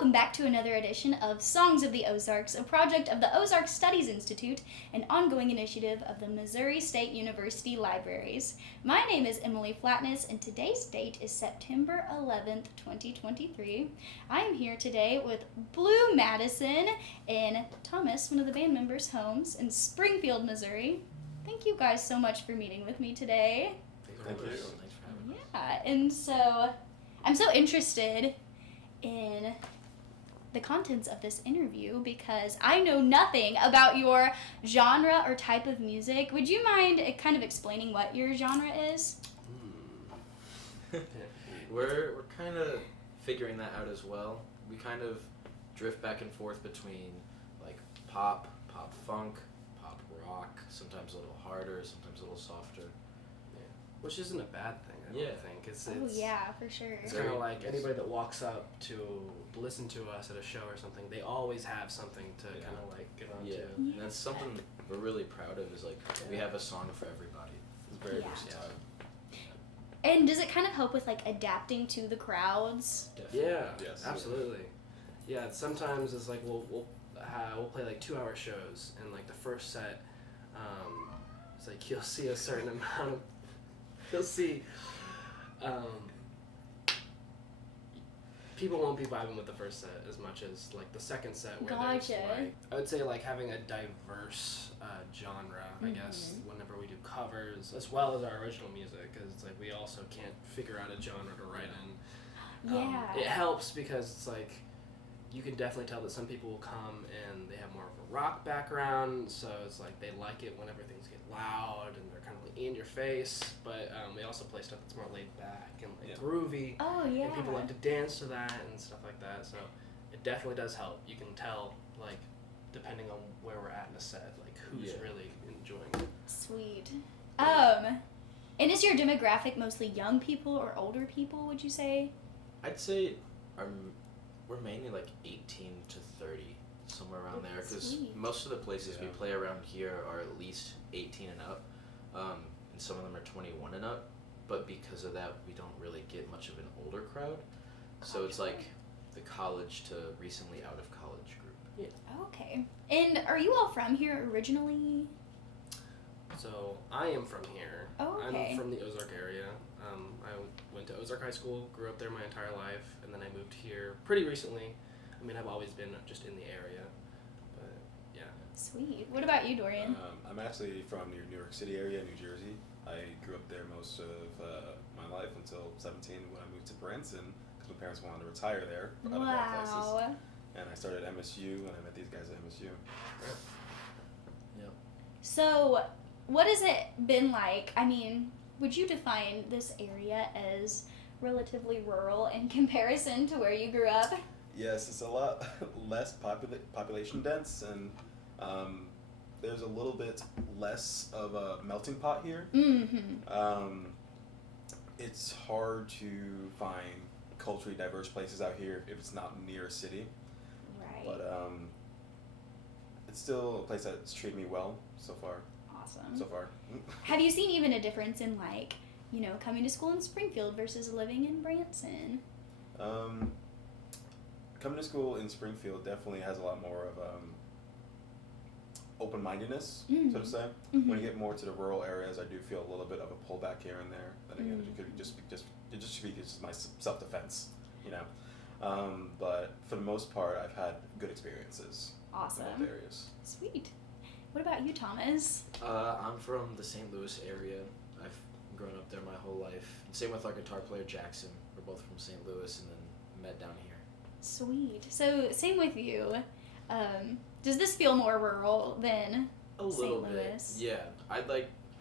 Welcome back to another edition of Songs of the Ozarks, a project of the Ozarks Studies Institute, an ongoing initiative of the Missouri State University Libraries. My name is Emalee Flatness, and today's date is September 11th, 2023. I am here today with Blue Madison in Thomas, one of the band members' homes in Springfield, Missouri. Thank you guys so much for meeting with me today. Thank you. Thanks for having us. Yeah, and so I'm so interested in the contents of this interview because I know nothing about your genre or type of music. Would you mind kind of explaining what your genre is? We're kind of figuring that out as well. We kind of drift back and forth between like pop funk, pop rock, sometimes a little harder, sometimes a little softer. Which isn't a bad thing, I don't think. It's yeah, for sure. It's kind of like anybody that walks up to listen to us at a show or something, they always have something to kind of like get on to. And that's something we're really proud of is like we have a song for everybody. It's very versatile. And does it kind of help with like adapting to the crowds? Definitely. Yeah, yes, absolutely. Yeah, sometimes it's like we'll play like 2-hour shows, and like the first set, it's like you'll see a certain amount of you'll see people won't be vibing with the first set as much as like the second set where there's like, I would say like having a diverse genre, I guess, whenever we do covers as well as our original music, because it's like we also can't figure out a genre to write in. It helps because it's like you can definitely tell that some people will come and they have more of a rock background, so it's like they like it whenever things get loud and they're kind of like in your face, but we also play stuff that's more laid back and like groovy. And people like to dance to that and stuff like that, so it definitely does help. You can tell, like, depending on where we're at in the set, like who's really enjoying it. Sweet. And is your demographic mostly young people or older people, would you say? I'd say we're mainly like 18 to 30, somewhere around there, because most of the places we play around here are at least 18 and up, and some of them are 21 and up, but because of that, we don't really get much of an older crowd, so it's like the college to recently out of college group. Okay. And are you all from here originally? So I am from here. Okay. I'm from the Ozark area. I went to Ozark High School, grew up there my entire life, and then I moved here pretty recently. I mean, I've always been just in the area, but yeah. Sweet. What about you, Dorian? I'm actually from New York City area, New Jersey. I grew up there most of my life until 17 when I moved to Branson because my parents wanted to retire there out of all places. And I started at MSU, and I met these guys at MSU. So, what has it been like? I mean, would you define this area as relatively rural in comparison to where you grew up? Yes, it's a lot less population dense, and there's a little bit less of a melting pot here. It's hard to find culturally diverse places out here if it's not near a city. Right. But it's still a place that's treated me well so far. Awesome. So far. Have you seen even a difference in, like, you know, coming to school in Springfield versus living in Branson? Coming to school in Springfield definitely has a lot more of open-mindedness, so to say. When you get more to the rural areas, I do feel a little bit of a pullback here and there. Then again, it could just speak it's my self-defense, you know. But for the most part, I've had good experiences. Awesome. In both areas. Sweet. What about you, Thomas? I'm from the St. Louis area. I've grown up there my whole life. Same with our guitar player, Jackson. We're both from St. Louis and then met down here. Sweet. So, same with you. Does this feel more rural than St. Louis? Bit. Yeah.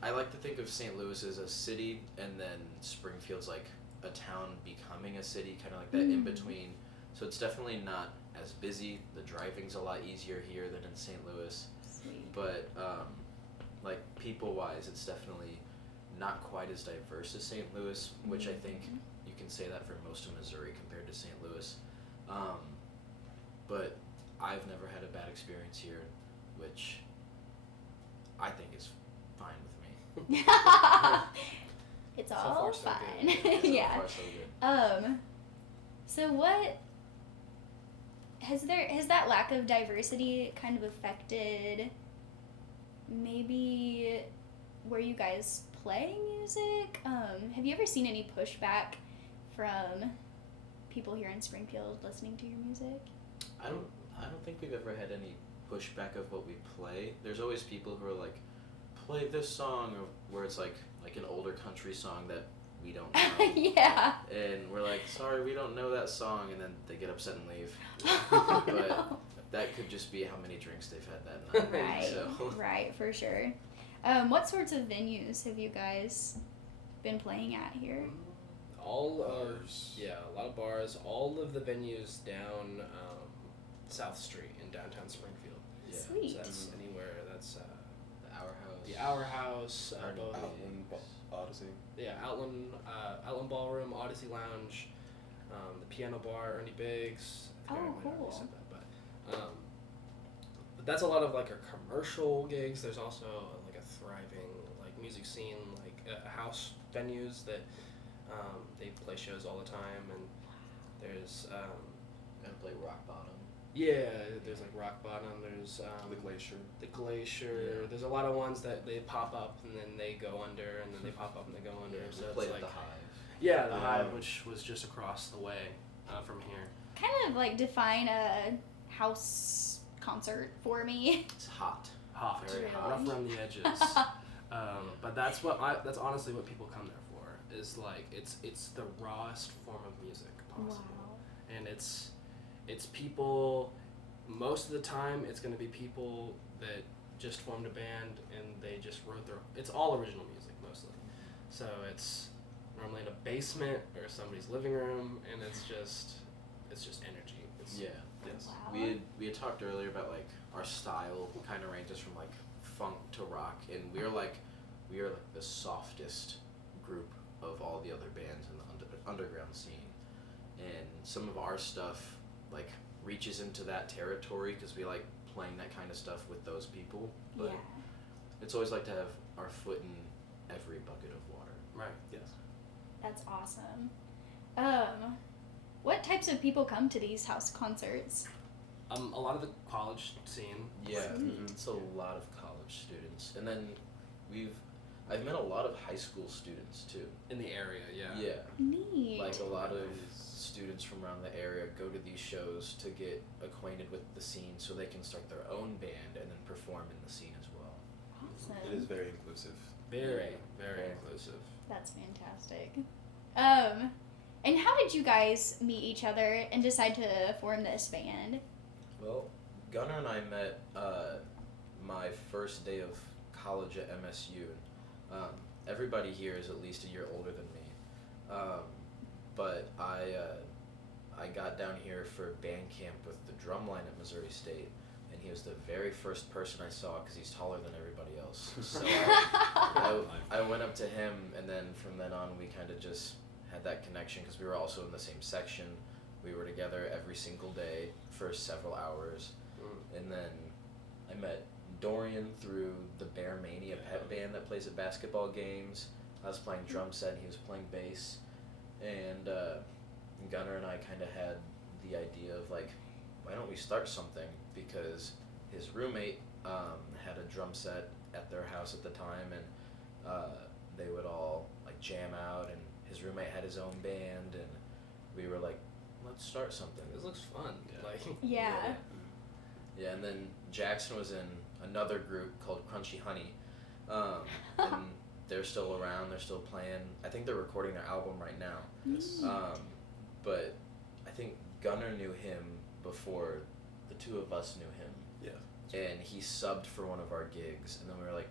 I like to think of St. Louis as a city, and then Springfield's like a town becoming a city, kind of like that in between. So it's definitely not as busy. The driving's a lot easier here than in St. Louis. Sweet. But like people-wise, it's definitely not quite as diverse as St. Louis, which I think you can say that for most of Missouri compared to St. Louis. But I've never had a bad experience here, which I think is fine with me. It's So all far, so fine. good. Yeah. So far, so good. So what has that lack of diversity kind of affected maybe where you guys play music? Have you ever seen any pushback from people here in Springfield listening to your music? I don't think we've ever had any pushback of what we play. There's always people who are like, play this song, or where it's like an older country song that we don't know. Yeah. And we're like, sorry, we don't know that song, and then they get upset and leave. Oh, But no. that could just be how many drinks they've had that night. Right, So. right, for sure. What sorts of venues have you guys been playing at here? All Bars. a lot of bars. All of the venues down South Street in downtown Springfield. Yeah. Sweet. So that's anywhere. That's The Hour House. the Hour House. both- Outland Odyssey. Yeah, Outland Ballroom, Odyssey Lounge, the Piano Bar, Ernie Biggs. I think I Oh, might have already cool. said that, but that's a lot of like our commercial gigs. There's also like a thriving like music scene, like house venues that they play shows all the time, and there's Gonna play Rock Bottom. there's like Rock Bottom. There's The Glacier. the Glacier. Yeah. There's a lot of ones that they pop up and then they go under, and then they pop up and they go under. Yeah, So we it's played like at the Hive. yeah, the Yeah. Hive, which was just across the way from here. Kind of like define a house concert for me. It's hot. Hot, Very rough hot. around the edges. But that's honestly what people come there for. Is like it's the rawest form of music possible, and it's people. Most of the time, it's going to be people that just formed a band and they just wrote it's all original music mostly. So it's normally in a basement or somebody's living room, and it's just energy. Yeah. Yes. Wow. We had talked earlier about like our style kind of ranges from like funk to rock, and we are like the softest group of all the other bands in the underground scene, and some of our stuff like reaches into that territory because we like playing that kind of stuff with those people. But Yeah. it's always like to have our foot in every bucket of water. Right. Yes. That's awesome. What types of people come to these house concerts? A lot of the college scene. Yeah, Sweet. it's a lot of college students, and then I've met a lot of high school students too. In the area, yeah. Yeah, Neat. like a lot of students from around the area go to these shows to get acquainted with the scene, so they can start their own band and then perform in the scene as well. Awesome. It is very inclusive. Very, very Yeah. inclusive. That's fantastic. And how did you guys meet each other and decide to form this band? Well, Gunnar and I met my first day of college at MSU. Everybody here is at least a year older than me, but I got down here for band camp with the drumline at Missouri State, and he was the very first person I saw because he's taller than everybody else. So I went up to him, and then from then on we kind of just had that connection because we were also in the same section. We were together every single day for several hours, and then I met Dorian through the Bear Mania pep band that plays at basketball games. I was playing drum set and he was playing bass, and Gunnar and I kind of had the idea of like, why don't we start something, because his roommate had a drum set at their house at the time, and they would all like jam out, and his roommate had his own band, and we were like, let's start something. This looks fun. Yeah. Like Yeah. Yeah, and then Jackson was in another group called Crunchy Honey, and they're still around, they're still playing. I think they're recording their album right now. Yes. But I think Gunnar knew him before the two of us knew him. Yeah. And he subbed for one of our gigs, and then we were like,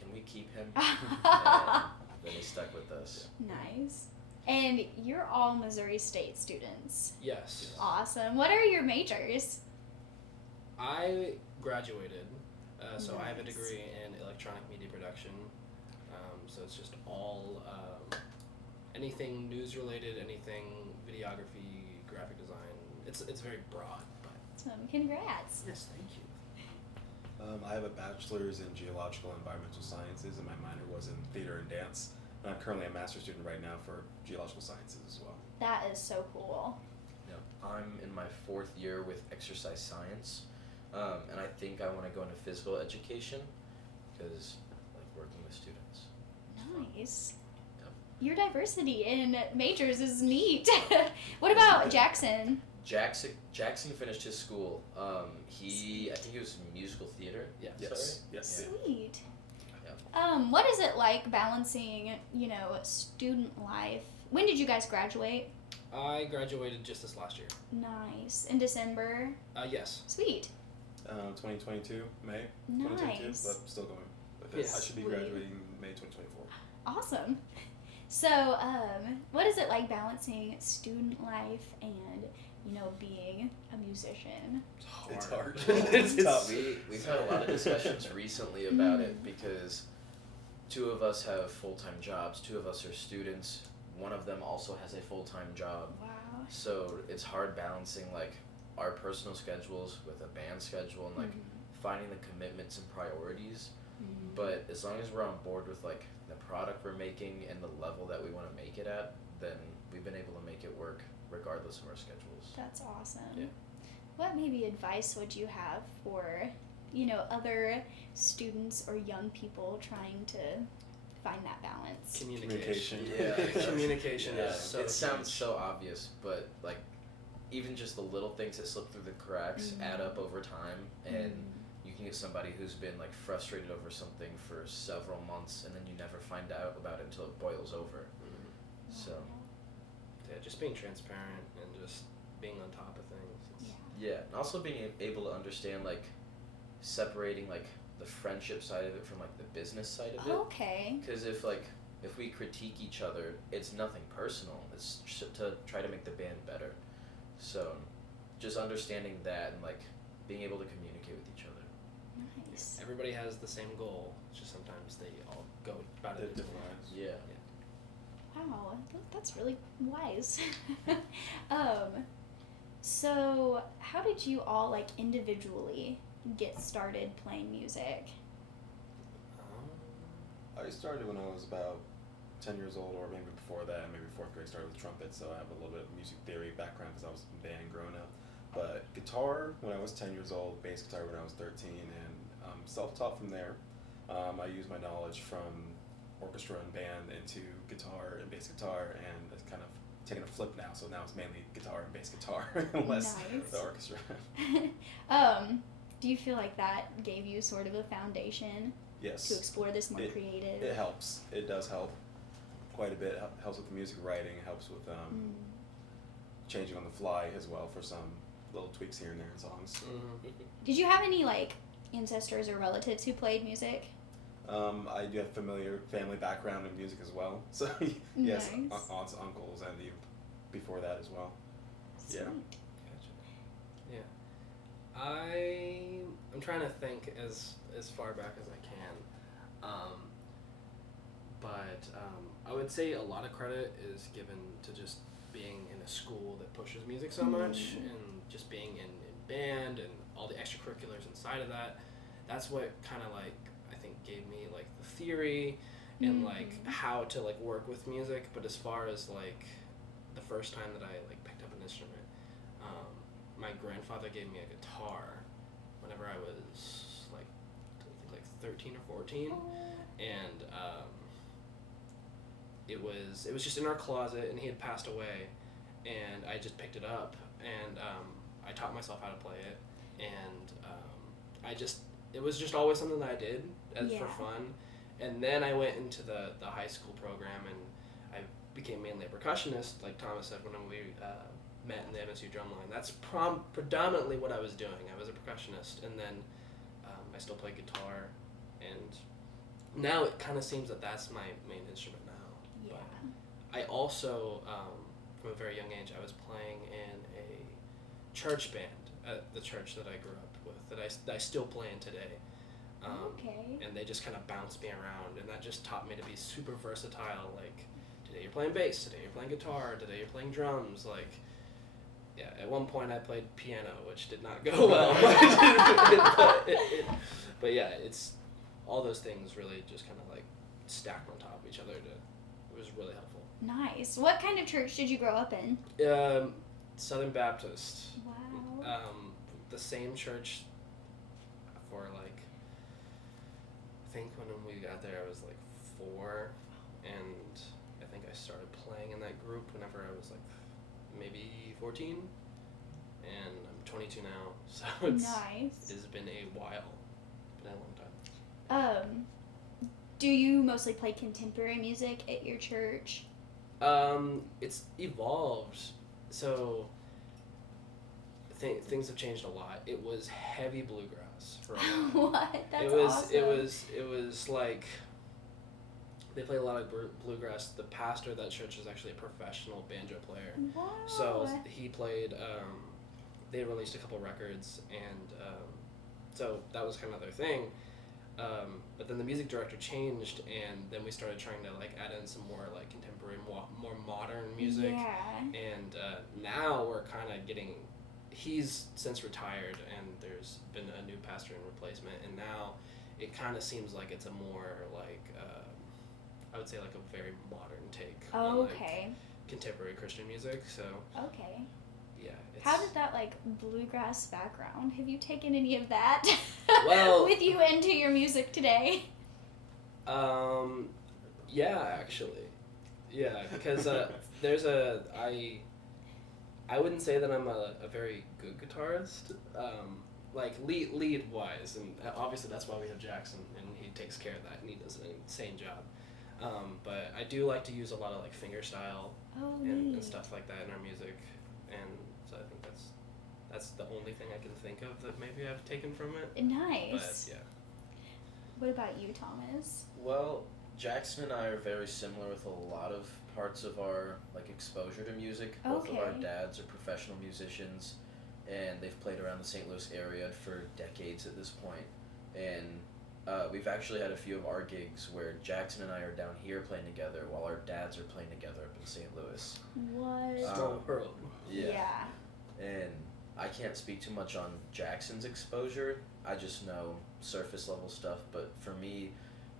can we keep him? Mm. And then he stuck with us. Nice. And you're all Missouri State students. yes. Awesome. What are your majors? I graduated, so I have a Nice. degree in electronic media production. So it's just all anything news related, anything videography, graphic design. It's very broad, but Awesome. Congrats. yes, thank you. I have a bachelor's in geological and environmental sciences, and my minor was in theater and dance. And I'm currently a master's student right now for geological sciences as well. That is so cool. Yeah, I'm in my 4th year with exercise science, and I think I want to go into physical education because I like working with students. Nice. Yep. Your diversity in majors is neat. What about Jackson? Jackson finished his school. I think he was musical theater. Yeah. Yes. Yeah. Sweet. Yeah. What is it like balancing, student life? When did you guys graduate? I graduated just this last year. Nice. In December? Yes. Sweet. 2022, May. Nice. 2022, but still going with it. I should be graduating May 2024. Awesome. So, what is it like balancing student life and, being a musician? It's hard. It's tough. We've had a lot of discussions recently about it because 2 of us have full-time jobs, 2 of us are students, 1 of them also has a full-time job. Wow. So it's hard balancing like our personal schedules with a band schedule and like finding the commitments and priorities. But as long as we're on board with like the product we're making and the level that we want to make it at, then we've been able to make it work regardless of our schedules. That's awesome. Yeah. What maybe advice would you have for, other students or young people trying to find that balance? Communication. Yeah. Communication is so it sounds huge. so obvious, but like even just the little things that slip through the cracks add up over time, and you can get somebody who's been like frustrated over something for several months and then you never find out about it until it boils over. So yeah, just being transparent and just being on top of things. yeah, and also being able to understand like separating like the friendship side of it from like the business side of it. Okay. Because if we critique each other, it's nothing personal. It's to try to make the band better. So just understanding that and like being able to communicate with each other. Nice. Everybody has the same goal. It's just sometimes they all go about it different ways. Yeah. Wow, that's really wise. So how did you all like individually get started playing music? I started when I was about 10 years old, or maybe before that, maybe 4th grade. Started with trumpet, so I have a little bit of music theory background because I was in band growing up. But guitar when I was 10 years old, bass guitar when I was 13, and self-taught from there. I used my knowledge from orchestra and band into guitar and bass guitar, and it's kind of taken a flip now. So now it's mainly guitar and bass guitar, less the orchestra. Do you feel like that gave you sort of a foundation? Yes. To explore this more creative? It helps. It does help quite a bit. It helps with the music writing. It helps with changing on the fly as well for some little tweaks here and there in songs. Did you have any like ancestors or relatives who played music? I do have familiar family background in music as well. So yes, Nice. aunts, uncles, and even before that as well. Sweet. Gotcha. Yeah. I'm trying to think as far back as I can. But I would say a lot of credit is given to just being in a school that pushes music so much, and just being in band and all the extracurriculars inside of that. That's what kind of like I think gave me like the theory and like how to like work with music. But as far as like the first time that I like picked up an instrument, my grandfather gave me a guitar whenever I was like I think like 13 or 14, and it was just in our closet, and he had passed away, and I just picked it up, and I taught myself how to play it, and it was just always something that I did for fun. And then I went into the high school program, and I became mainly a percussionist, like Thomas said, when we met in the MSU drumline. That's predominantly what I was doing. I was a percussionist, and then I still play guitar, and now it kind of seems that that's my main instrument now. Yeah. But I also, from a very young age, I was playing in a church band at the church that I grew up with, that I still play in today. Okay. And they just kind of bounced me around, and that just taught me to be super versatile. Like, today you're playing bass, today you're playing guitar, today you're playing drums. Like, yeah, at one point I played piano, which did not go well. But yeah, it's all those things really just kind of like stacked on top of each other. It was really helpful. Nice. What kind of church did you grow up in? Southern Baptist. Wow. The same church for like, I think when we got there I was like 4, and I think I started playing in that group whenever I was like maybe 14, and I'm 22 now, so it's been a while, been a long time. Do you mostly play contemporary music at your church? It's evolved, so things have changed a lot. It was heavy bluegrass for a while. What? That's awesome. It was like they play a lot of bluegrass. The pastor of that church is actually a professional banjo player. Wow. So he played. They released a couple records, and so that was kind of their thing. But then the music director changed, and then we started trying to like add in some more like contemporary, more modern music. Yeah. And now we're kind of getting. He's since retired, and there's been a new pastor in replacement, and now it kind of seems like it's a more like I would say like a very modern take on like contemporary Christian music. So yeah. How did that like bluegrass background? Have you taken any of that with you into your music today? Yeah, actually, yeah, because there's I wouldn't say that I'm a very good guitarist, like lead wise, and obviously that's why we have Jackson, and he takes care of that, and he does an insane job. But I do like to use a lot of like fingerstyle and stuff like that in our music, and so I think that's the only thing I can think of that maybe I've taken from it. Nice. But yeah. What about you, Thomas? Well, Jackson and I are very similar with a lot of parts of our like exposure to music. Both of our dads are professional musicians, and they've played around the St. Louis area for decades at this point. And we've actually had a few of our gigs where Jackson and I are down here playing together while our dads are playing together up in St. Louis. What? Small world. Yeah. And I can't speak too much on Jackson's exposure. I just know surface level stuff. But for me,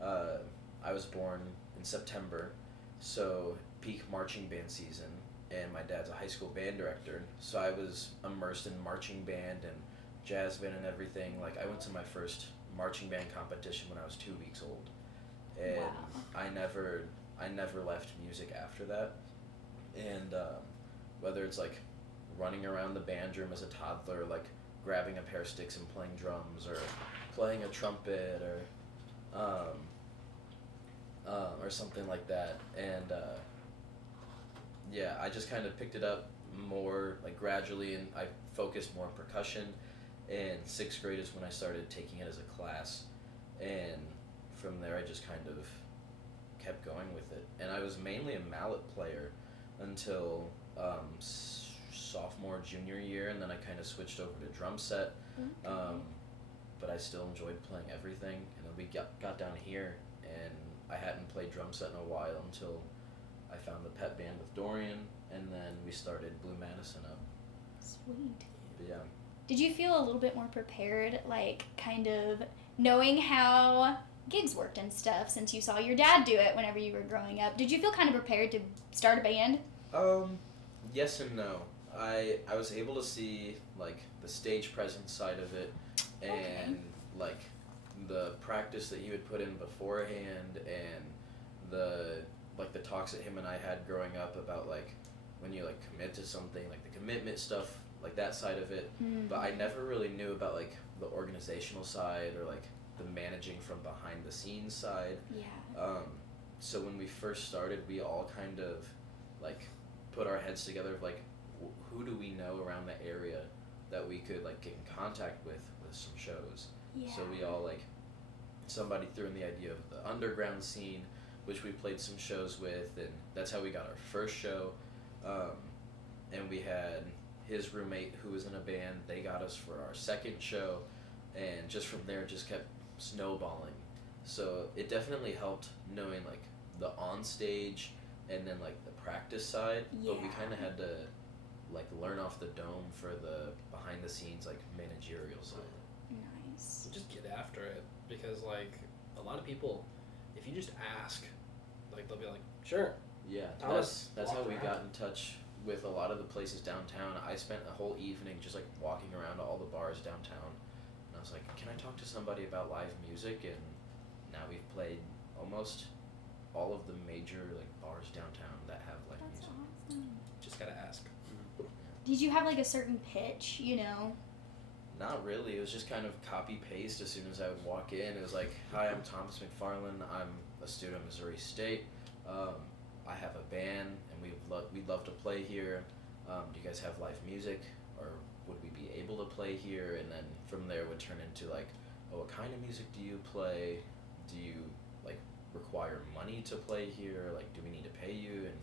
I was born in September, so peak marching band season, and my dad's a high school band director, so I was immersed in marching band and jazz band and everything. Like, I went to my first marching band competition when I was 2 weeks old, and I never left music after that. And whether it's like running around the band room as a toddler, like grabbing a pair of sticks and playing drums, or playing a trumpet, or something like that, and yeah, I just kind of picked it up more like gradually, and I focused more on percussion. And 6th grade is when I started taking it as a class, and from there I just kind of kept going with it. And I was mainly a mallet player until sophomore, junior year, and then I kind of switched over to drum set. But I still enjoyed playing everything, and then we got down here, and I hadn't played drum set in a while until I found the pep band with Dorian, and then we started Blue Madison up. Sweet. But yeah. Did you feel a little bit more prepared, like kind of knowing how gigs worked and stuff, since you saw your dad do it whenever you were growing up? Did you feel kind of prepared to start a band? Yes and no. I was able to see like the stage presence side of it, and like the practice that he would put in beforehand, and the talks that him and I had growing up about like when you like commit to something, like the commitment stuff, like that side of it. But I never really knew about like the organizational side, or like the managing from behind the scenes side. So when we first started, we all kind of like put our heads together of like who do we know around the area that we could like get in contact with some shows. So we all like, somebody threw in the idea of the underground scene, which we played some shows with, and that's how we got our first show. And we had his roommate who was in a band. They got us for our second show, and just from there it just kept snowballing. So it definitely helped knowing like the on stage and then like the practice side, but we kind of had to like learn off the dome for the behind the scenes like managerial side. Nice. Just get after it, because like a lot of people, if you just ask, like they'll be like, sure. Yeah, Thomas, that's how we got in touch with a lot of the places downtown, I spent a whole evening just like walking around all the bars downtown, and I was like, can I talk to somebody about live music? And now we've played almost all of the major like bars downtown that have live That's music. awesome. Just gotta ask. Did you have like a certain pitch, you know? Not really. It was just kind of copy paste. As soon as I would walk in, it was like, "Hi, I'm Thomas McFarland. I'm a student at Missouri State. I have a band, and we'd love to play here. Do you guys have live music, or would we be able to play here?" And then from there it would turn into like, "Oh, what kind of music do you play? Do you like require money to play here? Like, do we need to pay you?" And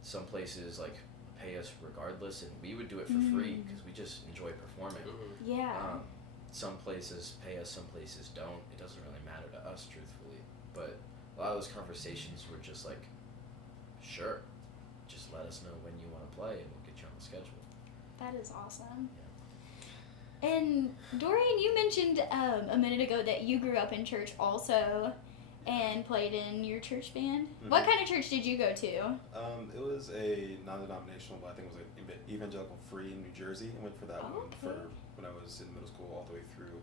some places like pay us regardless, and we would do it for free because we just enjoy performing. Yeah. Some places pay us, some places don't. It doesn't really matter to us, truthfully. But a lot of those conversations were just like, sure, just let us know when you want to play and we'll get you on the schedule. That is awesome. And Dorian, you mentioned a minute ago that you grew up in church also and played in your church band. What kind of church did you go to? It was a non-denominational, but I think it was an evangelical free in New Jersey. I went for that one for when I was in middle school all the way through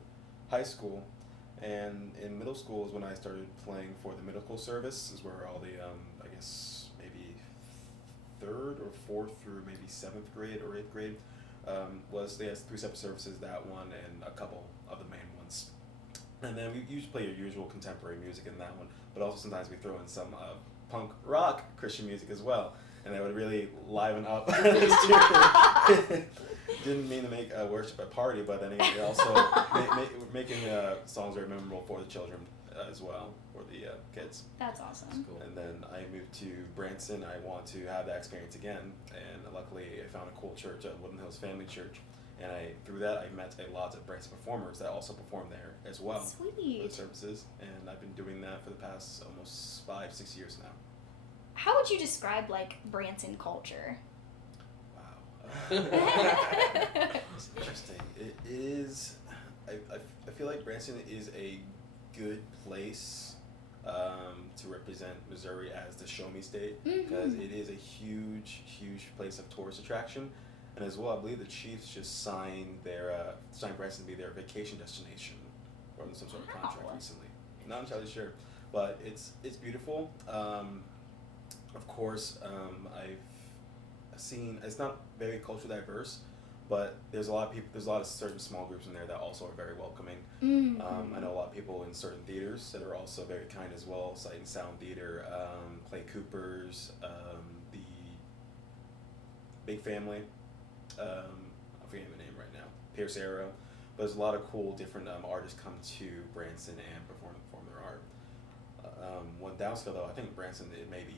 high school. And in middle school is when I started playing for the middle school service, is where all the, I guess, maybe 3rd or 4th through maybe 7th grade or 8th grade, they had 3 separate services, that one and a couple of the main ones. And then we usually play your usual contemporary music in that one, but also sometimes we throw in some punk rock Christian music as well, and that would really liven up the student. Didn't mean to make worship a party, but then it also making songs very memorable for the children as well, for the kids. That's awesome. That's cool. And then I moved to Branson. I want to have that experience again, and luckily I found a cool church at Woodland Hills Family Church. And through that, I met a lot of Branson performers that also perform there as well. Sweet. For the services, and I've been doing that for the past almost 5-6 years now. How would you describe like Branson culture? Wow. It's interesting. It is. I feel like Branson is a good place to represent Missouri as the show me state, because it is a huge place of tourist attraction. And as well, I believe the Chiefs just signed Branson to be their vacation destination, or in some sort of contract recently. Not entirely sure, but it's beautiful. Of course, I've seen it's not very culturally diverse, but there's a lot of people. There's a lot of certain small groups in there that also are very welcoming. I know a lot of people in certain theaters that are also very kind as well. Sight and Sound Theater, Clay Cooper's, the Big Family. I'm forgetting the name right now. Pierce Arrow. But there's a lot of cool different artists come to Branson and perform their art. One downscale though, I think Branson it may be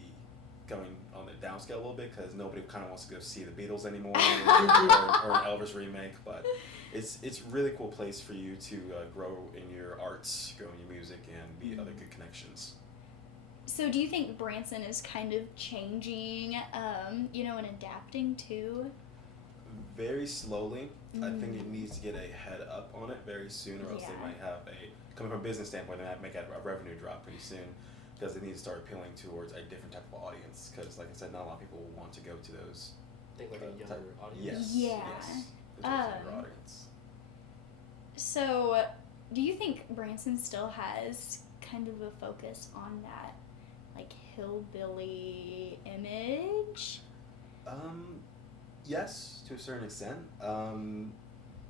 going on the downscale a little bit because nobody kind of wants to go see the Beatles anymore or an Elvis remake. But it's a really cool place for you to grow in your arts, grow in your music, and meet other good connections. So do you think Branson is kind of changing, and adapting to? Very slowly. I think it needs to get a head up on it very soon, or else they might have coming from a business standpoint, they might make a revenue drop pretty soon, because they need to start appealing towards a different type of audience. Because, like I said, not a lot of people will want to go to those. I think like a younger audience. Yes. Yeah. Yes. Younger audience. So, do you think Branson still has kind of a focus on that, like, hillbilly image? Yes, to a certain extent.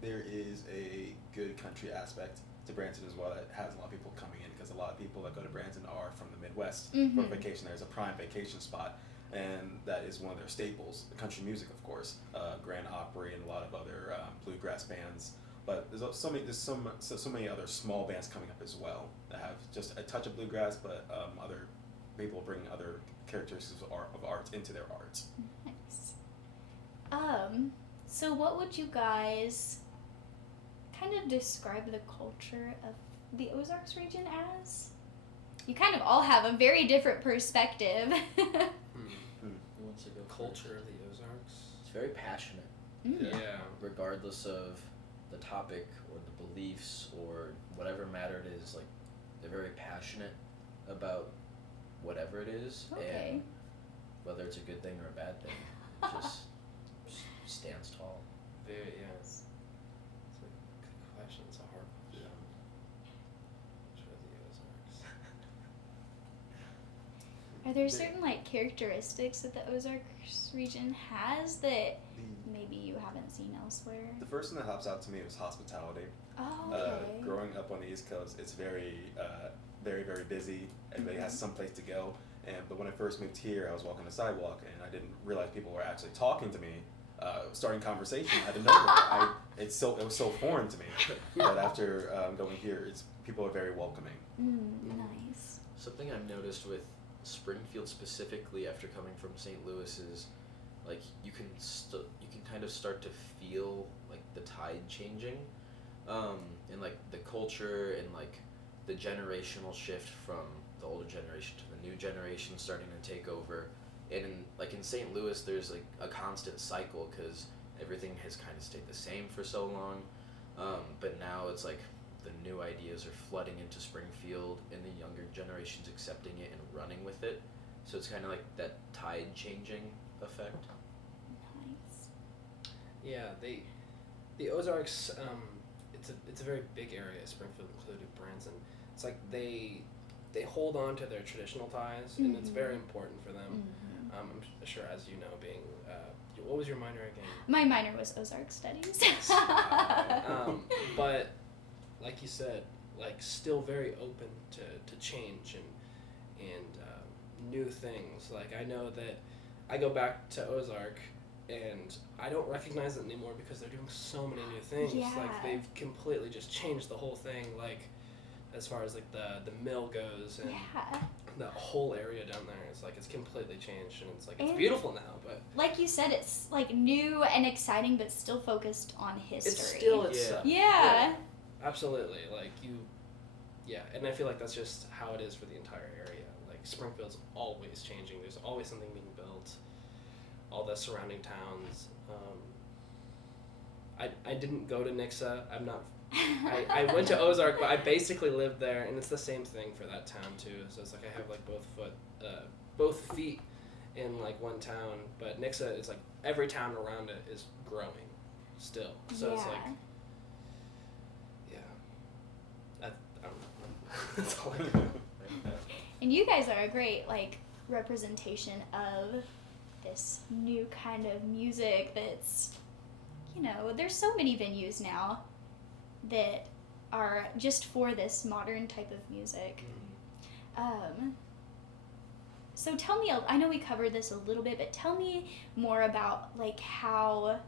There is a good country aspect to Branson as well that has a lot of people coming in, because a lot of people that go to Branson are from the Midwest for vacation. There's a prime vacation spot, and that is one of their staples. The country music, of course, Grand Opry and a lot of other bluegrass bands. But there's so many other small bands coming up as well that have just a touch of bluegrass, but other people bring other characteristics of art into their art. Nice. So what would you guys kind of describe the culture of the Ozarks region as? You kind of all have a very different perspective. Who wants to go Culture of the Ozarks. It's very passionate. Yeah. Regardless of the topic or the beliefs or whatever matter it is, like they're very passionate about whatever it is, Okay. and whether it's a good thing or a bad thing, just there's certain like characteristics that the Ozarks region has that maybe you haven't seen elsewhere. The first thing that hops out to me was hospitality. Oh, okay. Growing up on the East Coast, it's very, very, very busy. Everybody has some place to go. But when I first moved here, I was walking the sidewalk, and I didn't realize people were actually talking to me, starting conversation. I didn't know. It was so foreign to me. But after going here, people are very welcoming. Nice. Something I've noticed with Springfield specifically after coming from St. Louis is like you can kind of start to feel like the tide changing, and like the culture and like the generational shift from the older generation to the new generation starting to take over. And in St. Louis, there's like a constant cycle because everything has kind of stayed the same for so long, but now it's like the new ideas are flooding into Springfield and the younger generation's accepting it and running with it. So it's kind of like that tide changing effect. Nice. Yeah, the Ozarks, it's a very big area, Springfield included, Branson. It's like they hold on to their traditional ties, and it's very important for them. I'm sure, as you know, being what was your minor again? My minor was Ozark Studies. But like you said, like still very open to change and new things. Like I know that I go back to Ozark and I don't recognize it anymore because they're doing so many new things. Yeah. Like they've completely just changed the whole thing. Like as far as like the mill goes and the whole area down there, it's completely changed and it's beautiful now. But like you said, it's like new and exciting, but still focused on history. it's still itself. Yeah. Absolutely, and I feel like that's just how it is for the entire area. Like Springfield's always changing. There's always something being built. All the surrounding towns. I didn't go to Nixa. I'm not. I went to Ozark, but I basically lived there, and it's the same thing for that town too. So it's like I have like both feet in like one town, but Nixa is like every town around it is growing still. So it's like. I don't know. That's all I know. And you guys are a great like representation of this new kind of music that's, there's so many venues now that are just for this modern type of music. So tell me, I know we covered this a little bit, but tell me more about like how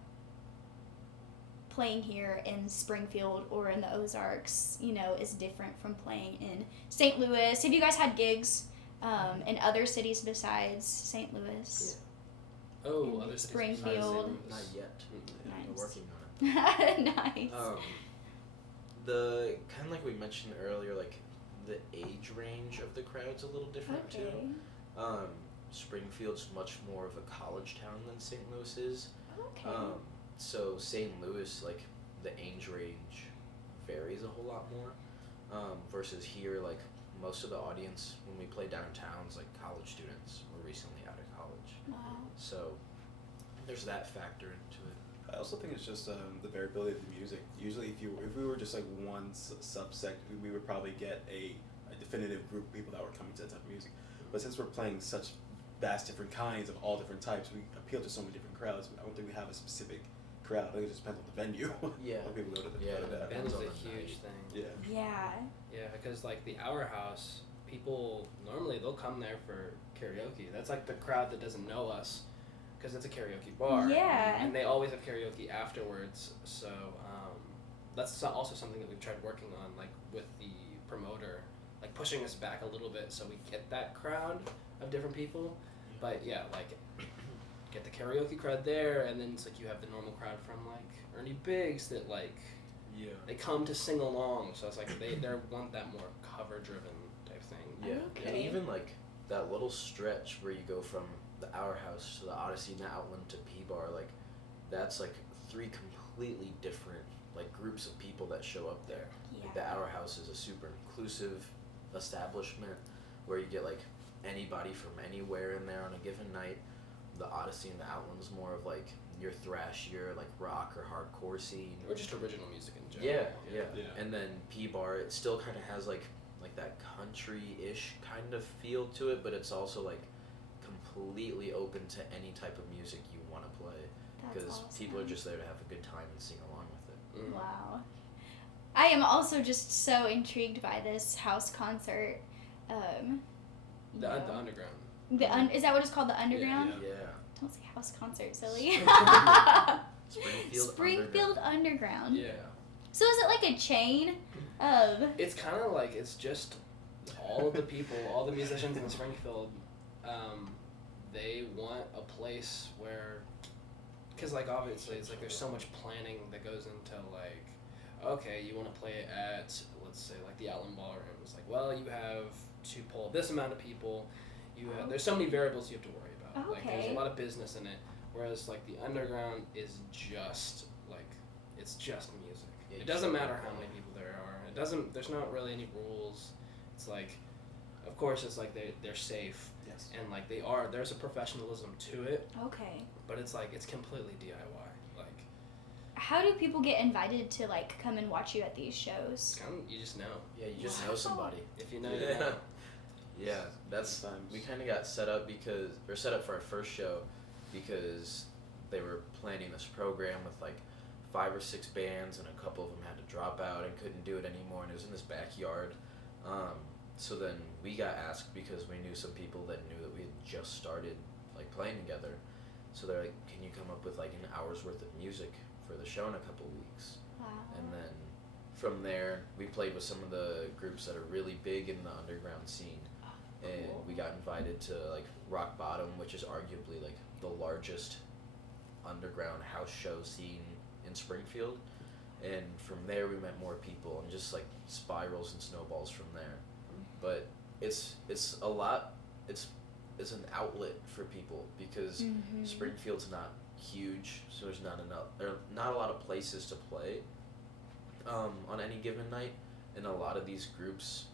playing here in Springfield or in the Ozarks, is different from playing in St. Louis. Have you guys had gigs in other cities besides St. Louis? Yeah. Oh, other Springfield. Not yet. Nice. We're working on it. Nice. The kind of like we mentioned earlier, like the age range of the crowd's a little different too. Springfield's much more of a college town than St. Louis is. Okay. So St. Louis, like the age range varies a whole lot more. Versus here, like most of the audience when we play downtown is like college students or recently out of college. Wow. So there's that factor into it. I also think it's just the variability of the music. Usually, if we were just like one subsect, we would probably get a definitive group of people that were coming to that type of music. But since we're playing such vast different kinds of all different types, we appeal to so many different crowds. I don't think we have a specific crowd. I think it just depends on the venue. Yeah. A lot of people go to that. Band's a huge thing. Yeah. Yeah, because like the Hour House, people normally they'll come there for karaoke. That's like the crowd that doesn't know us, because it's a karaoke bar. Yeah. And they always have karaoke afterwards. So that's also something that we've tried working on, like with the promoter, like pushing us back a little bit so we get that crowd of different people. But yeah, like get the karaoke crowd there, and then it's like you have the normal crowd from like Ernie Biggs that like they come to sing along. So it's like they want that more cover driven type thing. Yeah. Okay. And even like that little stretch where you go from the Hour House to the Odyssey and the Outland to P-Bar, like that's like 3 completely different like groups of people that show up there. Yeah. Like the Hour House is a super inclusive establishment where you get like anybody from anywhere in there on a given night. The Odyssey and the Outland's more of like your thrashier like rock or hardcore scene, Or just original music in general. Yeah. And then P-Bar, it still kind of has like that country-ish kind of feel to it, but it's also like completely open to any type of music you want to play, because awesome. people are just there to have a good time and sing along with it. Mm. Wow. I am also just so intrigued by this house concert. The underground. Is that what it's called, the underground? Yeah. Don't say house concert, silly. Springfield Underground. Yeah. So is it like a chain of... It's kind of like, it's just all of the people, all the musicians in Springfield, they want a place where, because like obviously it's like there's so much planning that goes into like, okay, you want to play at, let's say like the Allen Ballroom. It's like, well, you have to pull this amount of people. There's so many variables you have to worry about. Okay. Like there's a lot of business in it. Whereas like the underground is just like, it's just music. Yeah, It doesn't matter how many people there are. There's not really any rules. It's like, of course it's like they're safe. Yes. And like there's a professionalism to it. Okay. But it's like, it's completely DIY. Like, How do people get invited to like come and watch you at these shows? you just know. Yeah, you just know somebody. If you know, you know. Yeah, we kind of got set up for our first show because they were planning this program with like 5 or 6 bands, and a couple of them had to drop out and couldn't do it anymore, and it was in this backyard. So then we got asked because we knew some people that knew that we had just started like playing together. So they're like, can you come up with like an hour's worth of music for the show in a couple weeks? Wow. And then from there, we played with some of the groups that are really big in the underground scene. And Cool. we got invited to like Rock Bottom, which is arguably like the largest underground house show scene in Springfield. And from there we met more people, and just like spirals and snowballs from there. But it's a lot. It's an outlet for people because Springfield's not huge, so there's not a lot of places to play on any given night, and a lot of these groups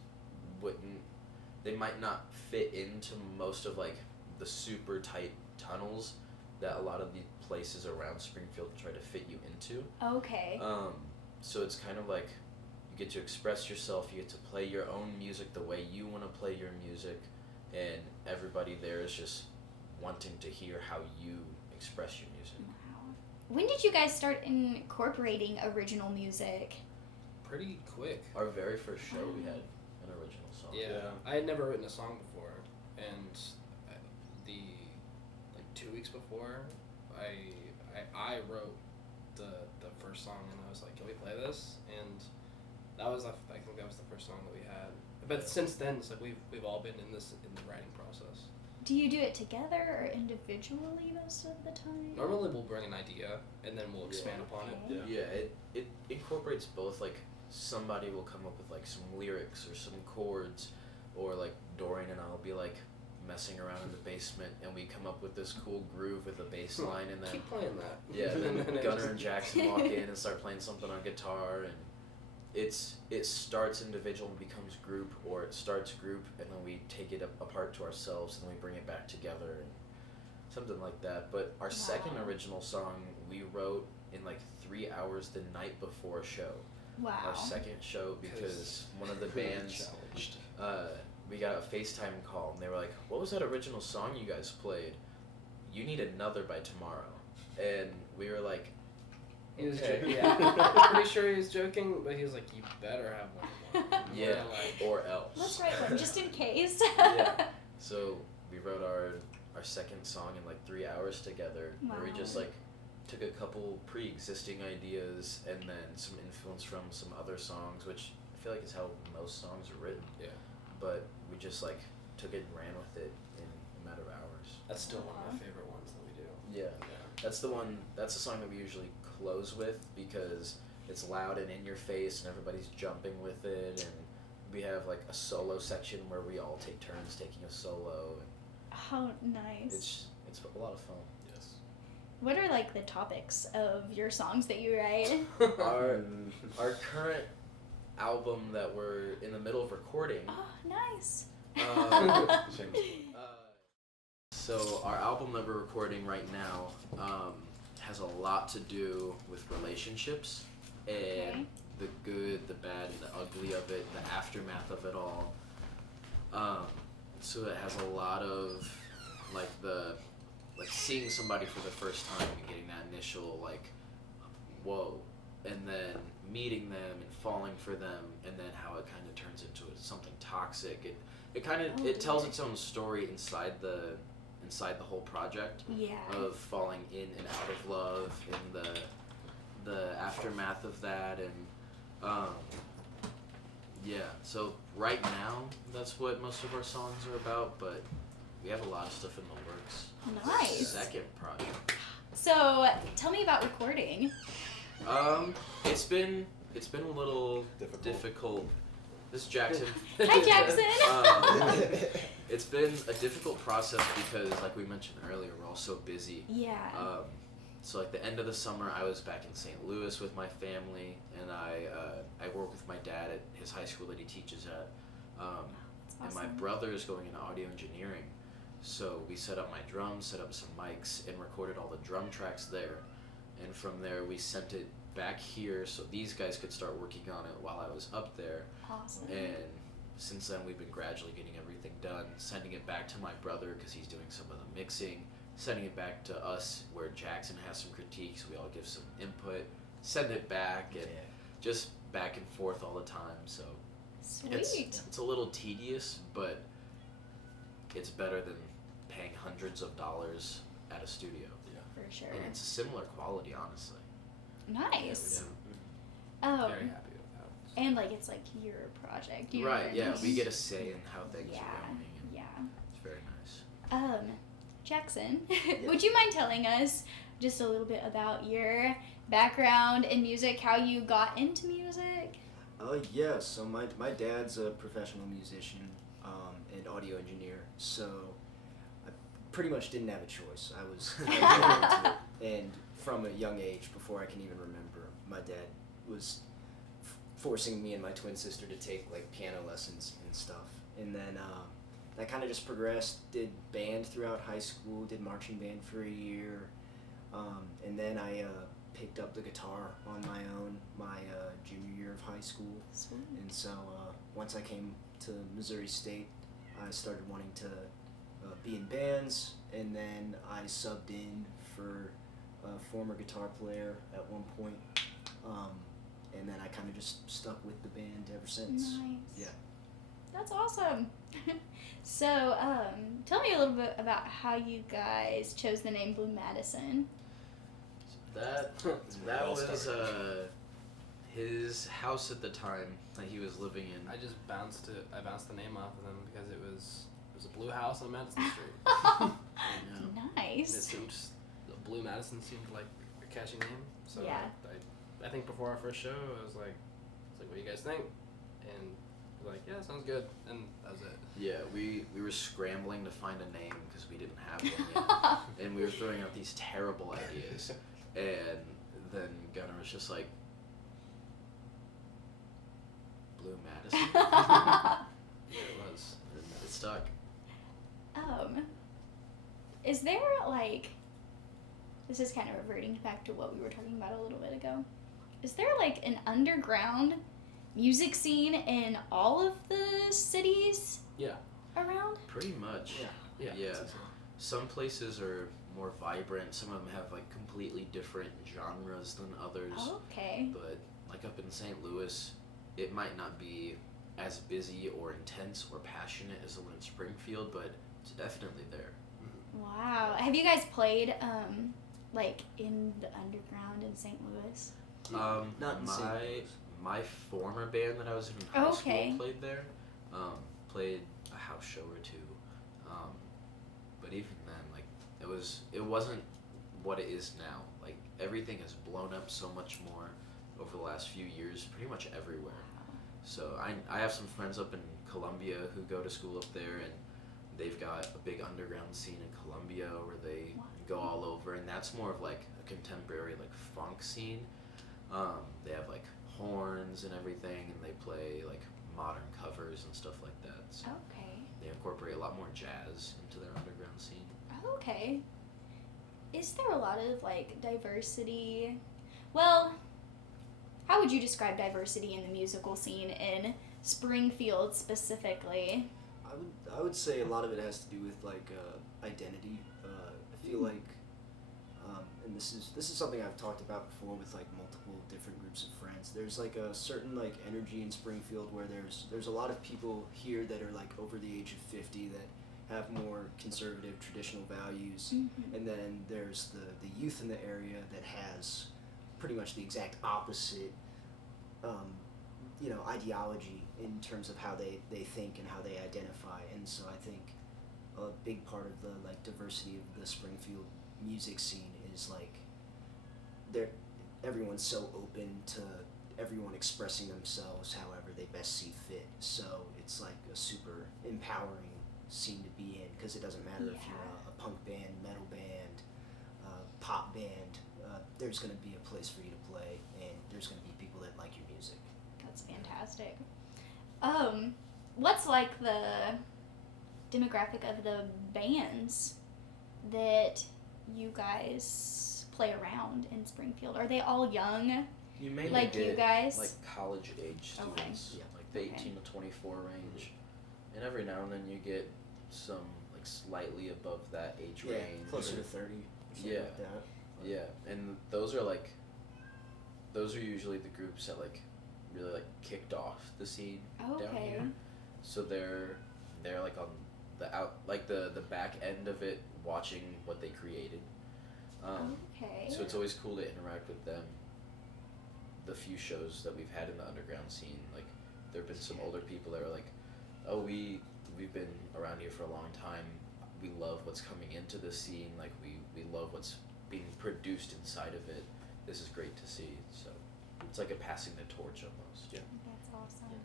they might not fit into most of like the super tight tunnels that a lot of the places around Springfield try to fit you into. Okay. So it's kind of like you get to express yourself, you get to play your own music the way you want to play your music, and everybody there is just wanting to hear how you express your music. Wow. When did you guys start incorporating original music? Pretty quick. Our very first show we had an original song. Yeah. I had never written a song before, and the 2 weeks before, I wrote the first song, and I was like, can we play this? And that was, I think that was the first song that we had. But since then, it's like we've all been in the writing process. Do you do it together or individually most of the time? Normally we'll bring an idea and then we'll expand upon it. Yeah, it incorporates both. Like somebody will come up with like some lyrics or some chords, or like Dorian and I'll be like messing around in the basement and we come up with this cool groove with a bass line, and then keep playing that. Yeah, and then Gunnar and Jackson walk in and start playing something on guitar, and it starts individual and becomes group, or it starts group and then we take it apart to ourselves and then we bring it back together and something like that. But our second original song we wrote in like 3 hours the night before a show. Wow. Our second show, because one of the bands we got a FaceTime call and they were like, what was that original song you guys played? You need another by tomorrow. And we were like, He was okay. joking. Yeah. Pretty sure he was joking, but he was like, you better have one. Yeah, or else. Let's write one just in case. Yeah. So we wrote our second song in like 3 hours together, where we just like took a couple pre-existing ideas and then some influence from some other songs, which I feel like is how most songs are written. Yeah. But we just like took it and ran with it in a matter of hours. That's still one of my favorite ones that we do. Yeah. That's the one. That's the song that we usually close with because it's loud and in your face and everybody's jumping with it, and we have like a solo section where we all take turns taking a solo. And How nice. it's a lot of fun. Yes. What are like the topics of your songs that you write? Our current album that we're in the middle of recording. Oh, nice. So our album that we're recording right now has a lot to do with relationships and the good, the bad, and the ugly of it, the aftermath of it all. So it has a lot of like seeing somebody for the first time and getting that initial like, whoa, and then meeting them and falling for them, and then how it kind of turns into something toxic. It kind of it tells its own story inside the whole project. Yeah. Of falling in and out of love and the aftermath of that, and yeah. So right now, that's what most of our songs are about, but we have a lot of stuff in the works. Nice. Second project. So tell me about recording. It's been a little difficult. This is Jackson. Hi, Jackson. It's been a difficult process because, like we mentioned earlier, we're all so busy. Yeah. So like the end of the summer, I was back in St. Louis with my family, and I work with my dad at his high school that he teaches at. That's and my awesome. brother is going into audio engineering. So we set up my drums, set up some mics, and recorded all the drum tracks there. And from there, we sent it back here so these guys could start working on it while I was up there. Awesome. And since then, we've been gradually getting everything done, sending it back to my brother because he's doing some of the mixing, sending it back to us where Jackson has some critiques, we all give some input, send it back, and just back and forth all the time. So Sweet. It's a little tedious, but it's better than paying hundreds of dollars at a studio. For sure. And it's a similar quality, honestly. Nice. Very happy with that. And like it's like your project. Right, yeah, we get a say in how things Yeah. are going, and Yeah. it's very nice. Jackson, would you mind telling us just a little bit about your background in music, how you got into music? Yeah, so my dad's a professional musician and audio engineer, so I pretty much didn't have a choice. I was into it, and from a young age, before I can even remember, my dad was forcing me and my twin sister to take like piano lessons and stuff, and then that kind of just progressed. Did band throughout high school, did marching band for a year, and then I picked up the guitar on my own my junior year of high school. Sweet. And so once I came to Missouri State, I started wanting to be in bands, and then I subbed in for a former guitar player at one point, and then I kind of just stuck with the band ever since. Nice. Yeah. That's awesome. So, tell me a little bit about how you guys chose the name Blue Madison. That was his house at the time that he was living in. I bounced the name off of them because it was a blue house on Madison Street. Yeah. It Nice. seemed Blue Madison seemed like a catchy name. So Yeah. I think before our first show, I was like, what do you guys think? And they're like, yeah, sounds good. And that was it. Yeah, we were scrambling to find a name because we didn't have one yet, and we were throwing out these terrible ideas, and then Gunnar was just like, Blue Madison? Yeah, it was. And it stuck. Is there like, this is kind of reverting back to what we were talking about a little bit ago. Is there like an underground music scene in all of the cities Yeah. around? Pretty much. Yeah. Yeah. Some places are more vibrant. Some of them have like completely different genres than others. Okay. But like up in St. Louis, it might not be as busy or intense or passionate as the one in Springfield, but it's definitely there. Wow. Have you guys played like in the underground in St. Louis? Not in St. Louis. My former band that I was in high Okay. school played there. Played a house show or two. But even then, like it wasn't what it is now. Like everything has blown up so much more over the last few years, pretty much everywhere. So I have some friends up in Columbia who go to school up there, and they've got a big underground scene in Columbia where they go all over, and that's more of like a contemporary like funk scene. They have like horns and everything, and they play like modern covers and stuff like that. So Okay. they incorporate a lot more jazz into their underground scene. Okay. Is there a lot of like diversity? Well, how would you describe diversity in the musical scene in Springfield specifically? I would say a lot of it has to do with like identity. I feel like, and this is something I've talked about before with like multiple different groups of friends. There's like a certain like energy in Springfield where there's a lot of people here that are like over the age of 50 that have more conservative traditional values, and then there's the youth in the area that has pretty much the exact opposite, ideology in terms of how they think and how they identify. And so I think a big part of the like diversity of the Springfield music scene is like everyone's so open to everyone expressing themselves however they best see fit. So it's like a super empowering scene to be in, because it doesn't matter if you're a punk band, metal band, pop band. There's going to be a place for you to play, and there's going to be people that like your music. That's fantastic. What's like the demographic of the bands that you guys play around in Springfield? Are they all young? You mainly like get you guys? like college age students, like the 18 to 24 range, and every now and then you get some like slightly above that age range, closer to 30. Yeah, like that. yeah, and those are usually the groups that like really like kicked off the scene down here. So they're like on the back end of it, watching what they created. So it's always cool to interact with them. The few shows that we've had in the underground scene, like there have been some older people that are like, oh, we've been around here for a long time. We love what's coming into the scene. Like we love what's being produced inside of it. This is great to see. So it's like a passing the torch almost. Yeah. That's awesome.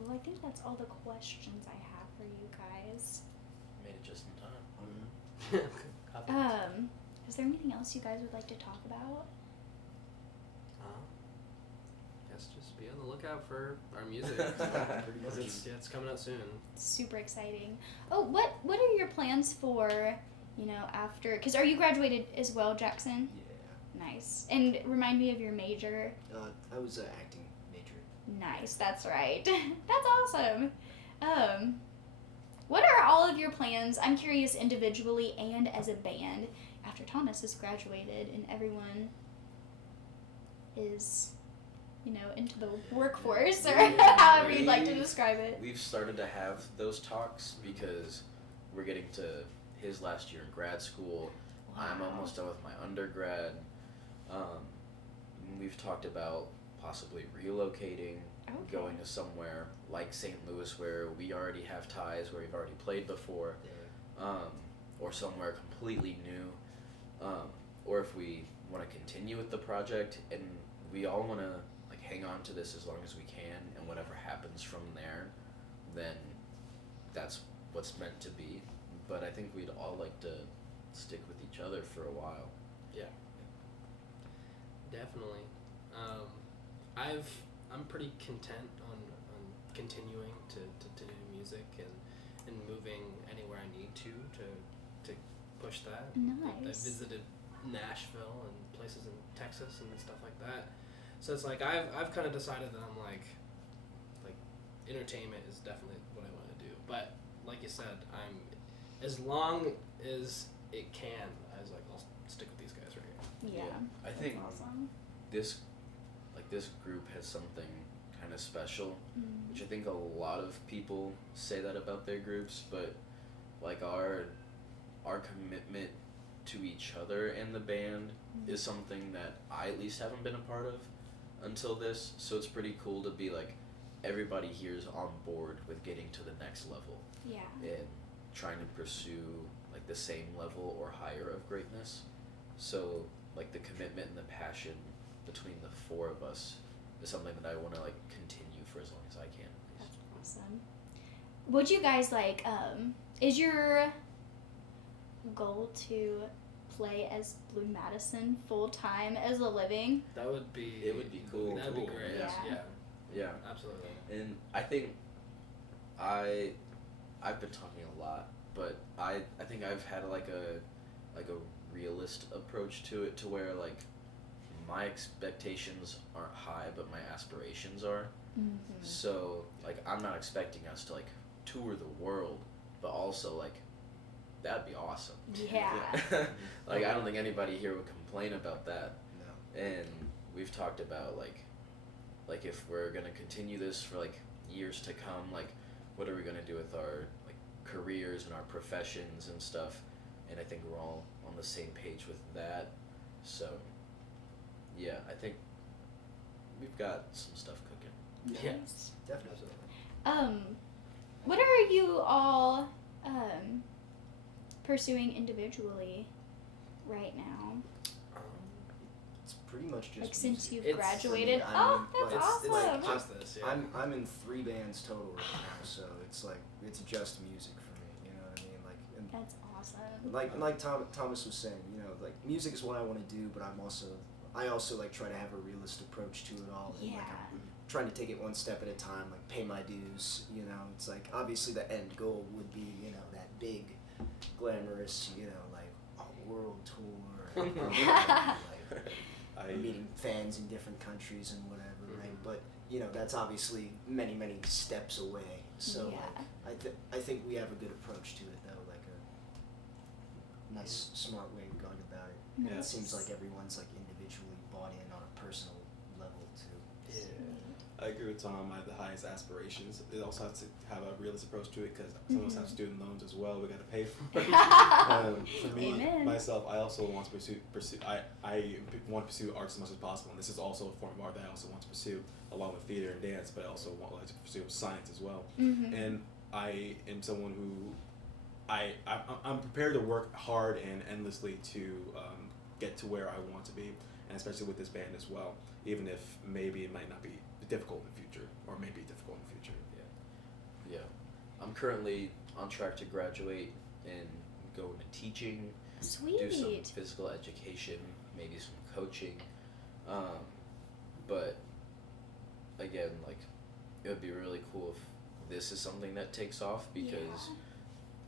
Well, I think that's all the questions I have for you guys. Made it just in time. Is there anything else you guys would like to talk about? Guess just be on the lookout for our music. It's coming out soon. Super exciting. Oh, what are your plans for, after? Because are you graduated as well, Jackson? Yeah. Nice. And remind me of your major. I was an acting major. Nice, that's right. That's awesome. What are all of your plans? I'm curious, individually and as a band, after Thomas has graduated and everyone is, into the workforce, or however you'd like to describe it. We've started to have those talks because we're getting to his last year in grad school. Wow. I'm almost done with my undergrad. We've talked about possibly relocating, going to somewhere like St. Louis where we already have ties, where we've already played before, or somewhere completely new, or if we want to continue with the project, and we all want to like hang on to this as long as we can, and whatever happens from there, then that's what's meant to be. But I think we'd all like to stick with each other for a while. Yeah. Definitely. I'm pretty content on continuing to do music and moving anywhere I need to push that. Nice. I visited Nashville and places in Texas and stuff like that. So it's like I've kind of decided that I'm like entertainment is definitely what I want to do. But like you said, as long as it can, I was like, I'll stick with these guys right here. Yeah. I think awesome. this group has something kind of special, which I think a lot of people say that about their groups, but like our commitment to each other and the band is something that I at least haven't been a part of until this. So it's pretty cool to be like, everybody here is on board with getting to the next level. Yeah. And trying to pursue like the same level or higher of greatness. So like the commitment and the passion between the four of us is something that I want to like continue for as long as I can. That's awesome. Would you guys like, is your goal to play as Blue Madison full time as a living? That would be. It would be cool. That'd be great. Yeah. Yeah. Absolutely. And I think I've been talking a lot, but I think I've had like a realist approach to it, to where like my expectations aren't high but my aspirations are. So like I'm not expecting us to like tour the world, but also like that'd be awesome. Yeah. Like I don't think anybody here would complain about that. No. And we've talked about like if we're gonna continue this for like years to come, like what are we gonna do with our like careers and our professions and stuff. And I think we're all on the same page with that. So yeah, I think we've got some stuff cooking. Yeah, Nice. definitely. What are you all pursuing individually right now? It's pretty much just Like since music. you've It's- graduated? I Oh, mean, that's like, awesome. it's like Just this, yeah. I'm in 3 bands total right now, so it's like it's just music for me. You know what I mean? Like and That's awesome. like Thomas was saying, you know, like music is what I want to do, but I also like try to have a realist approach to it all. And, like, Yeah. I'm trying to take it one step at a time, like pay my dues. You know, it's like obviously the end goal would be, you know, that big, glamorous, you know, like world tour, and, like meeting fans in different countries and whatever, right? But you know, that's obviously many steps away. So Yeah. like, I think we have a good approach to it though, like a nice, smart way of going about it. And it Nice. seems like everyone's like individually bought in on a personal level too. Yeah. I agree with Tom. I have the highest aspirations. It also has to have a realist approach to it because some of us have student loans as well. We got to pay for it. For me, Amen. myself, I also want to pursue. I want to pursue arts as much as possible, and this is also a form of art that I also want to pursue, along with theater and dance. But I also want to pursue science as well. And I am someone who I'm prepared to work hard and endlessly to get to where I want to be, and especially with this band as well. Even if maybe it might not be difficult in the future, or maybe difficult in the future. Yeah. I'm currently on track to graduate and go into teaching, Sweet. do some physical education, maybe some coaching. But again, like it would be really cool if this is something that takes off because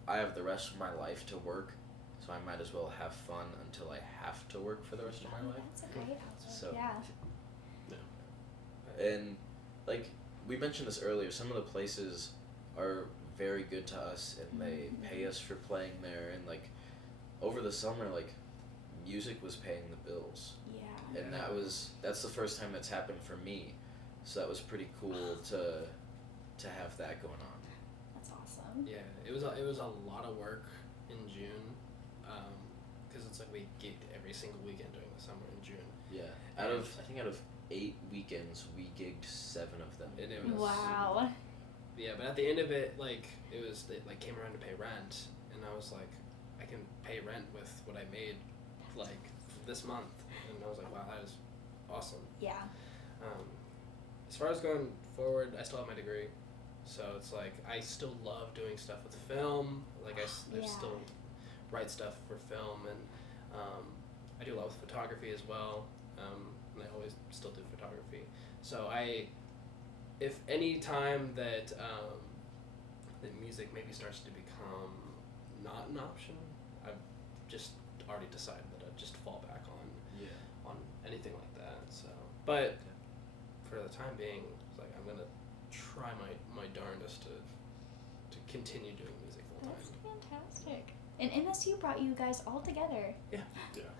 I have the rest of my life to work, so I might as well have fun until I have to work for the rest of my life. That's a great outlook. So- Yeah. And like we mentioned this earlier, some of the places are very good to us and they pay us for playing there, and like over the summer like music was paying the bills, Yeah. and that's the first time that's happened for me, so that was pretty cool to have that going on. That's awesome. Yeah, it was a lot of work in June, because it's like we gigged every single weekend during the summer in June. Yeah, out of 8 weekends we gigged 7 of them. And it was Wow. Yeah, but at the end of it, like it like came around to pay rent, and I was like, I can pay rent with what I made like this month, and I was like, wow, that is awesome. Yeah. As far as going forward, I still have my degree, so it's like I still love doing stuff with film. Like I Yeah. still write stuff for film, and I do a lot with photography as well. And I always still do photography. So if any time that that music maybe starts to become not an option, I've just already decided that I'd just fall back on anything like that. So, but for the time being, it's like I'm gonna try my darndest to continue doing music full time. That's fantastic. And MSU brought you guys all together. Yeah,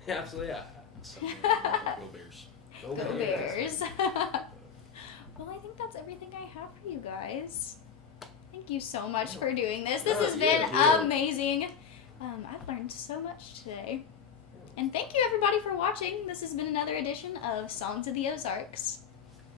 absolutely. Yeah. So, Go Bears. Go Bears. Well, I think that's everything I have for you guys. Thank you so much for doing this. This has been amazing. I've learned so much today. And thank you everybody for watching. This has been another edition of Songs of the Ozarks.